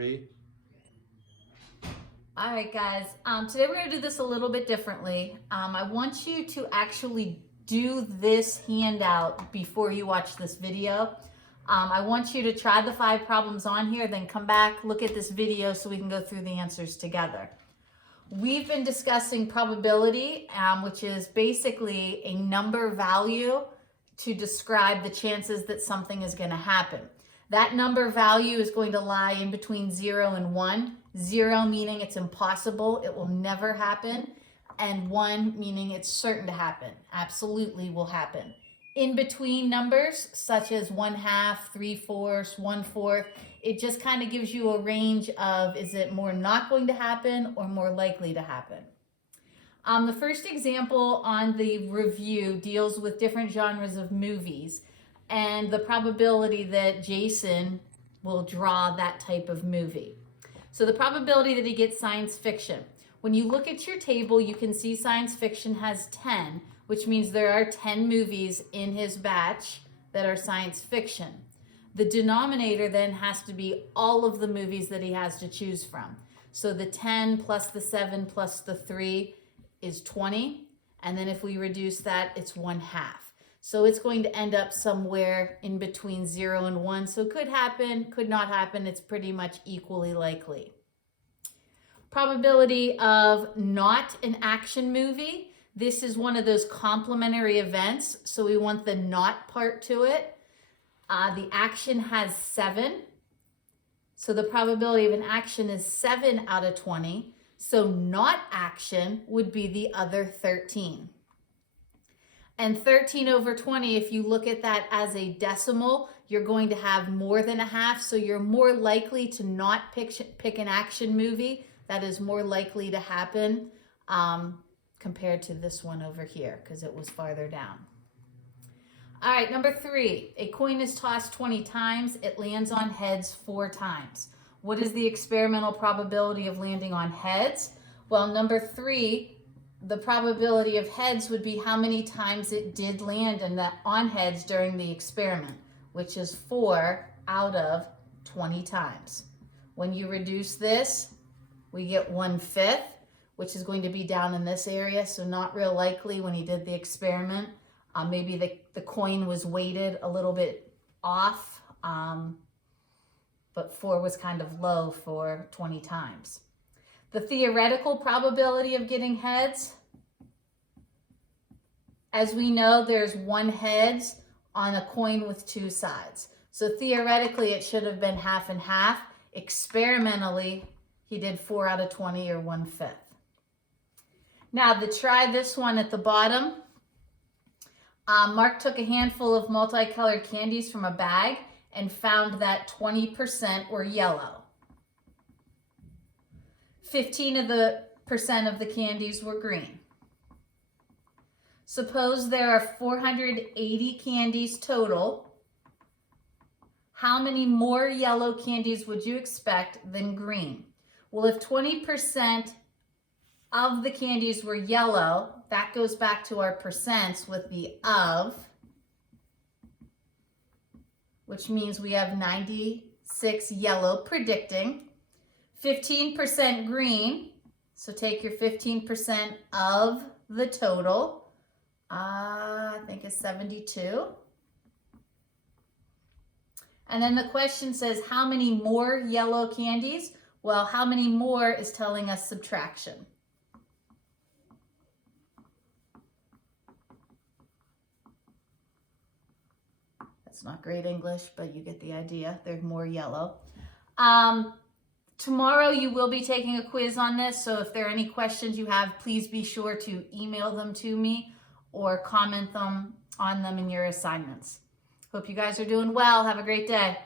3. All right, guys. Today we're going to do this a little bit differently. I want you to actually do this handout before you watch this video. I want you to try the 5 problems on here, then come back, look at this video so we can go through the answers together. We've been discussing probability, which is basically a number value to describe the chances that something is going to happen. That number value is going to lie in between 0 and 1. 0 meaning it's impossible, it will never happen, and 1 meaning it's certain to happen, absolutely will happen. In between numbers, such as 1/2, 3/4, 1/4, it just kind of gives you a range of, is it more not going to happen or more likely to happen? The first example on the review deals with different genres of movies and the probability that Jason will draw that type of movie. So the probability that he gets science fiction. When you look at your table, you can see science fiction has 10, which means there are 10 movies in his batch that are science fiction. The denominator then has to be all of the movies that he has to choose from. So the 10 plus the 7 plus the 3 is 20. And then if we reduce that, it's 1/2. So it's going to end up somewhere in between 0 and 1. So could happen, could not happen. It's pretty much equally likely. Probability of not an action movie. This is one of those complementary events. So we want the not part to it. The action has 7. So the probability of an action is 7 out of 20. So not action would be the other 13. And 13 over 20, if you look at that as a decimal, you're going to have more than 1/2. So you're more likely to not pick an action movie. That is more likely to happen compared to this one over here because it was farther down. All right, number 3. A coin is tossed 20 times. It lands on heads 4 times. What is the experimental probability of landing on heads? Well, number 3, the probability of heads would be how many times it did land on heads during the experiment, which is 4 out of 20 times. When you reduce this, we get 1/5, which is going to be down in this area, so not real likely when he did the experiment. Maybe the coin was weighted a little bit off, but 4 was kind of low for 20 times. The theoretical probability of getting heads, as we know, there's 1 heads on a coin with 2 sides. So theoretically, it should have been 1/2 and 1/2. Experimentally, he did 4 out of 20 or 1/5. Now, to try this one at the bottom, Mark took a handful of multicolored candies from a bag and found that 20% were yellow. 15% of the candies were green. Suppose there are 480 candies total. How many more yellow candies would you expect than green? Well, if 20% of the candies were yellow, that goes back to our percents with the of, which means we have 96 yellow predicting. 15% green, so take your 15% of the total, I think it's 72. And then the question says, how many more yellow candies? Well, how many more is telling us subtraction. That's not great English, but you get the idea. There's more yellow. Tomorrow you will be taking a quiz on this, so if there are any questions you have, please be sure to email them to me or comment on them in your assignments. Hope you guys are doing well. Have a great day.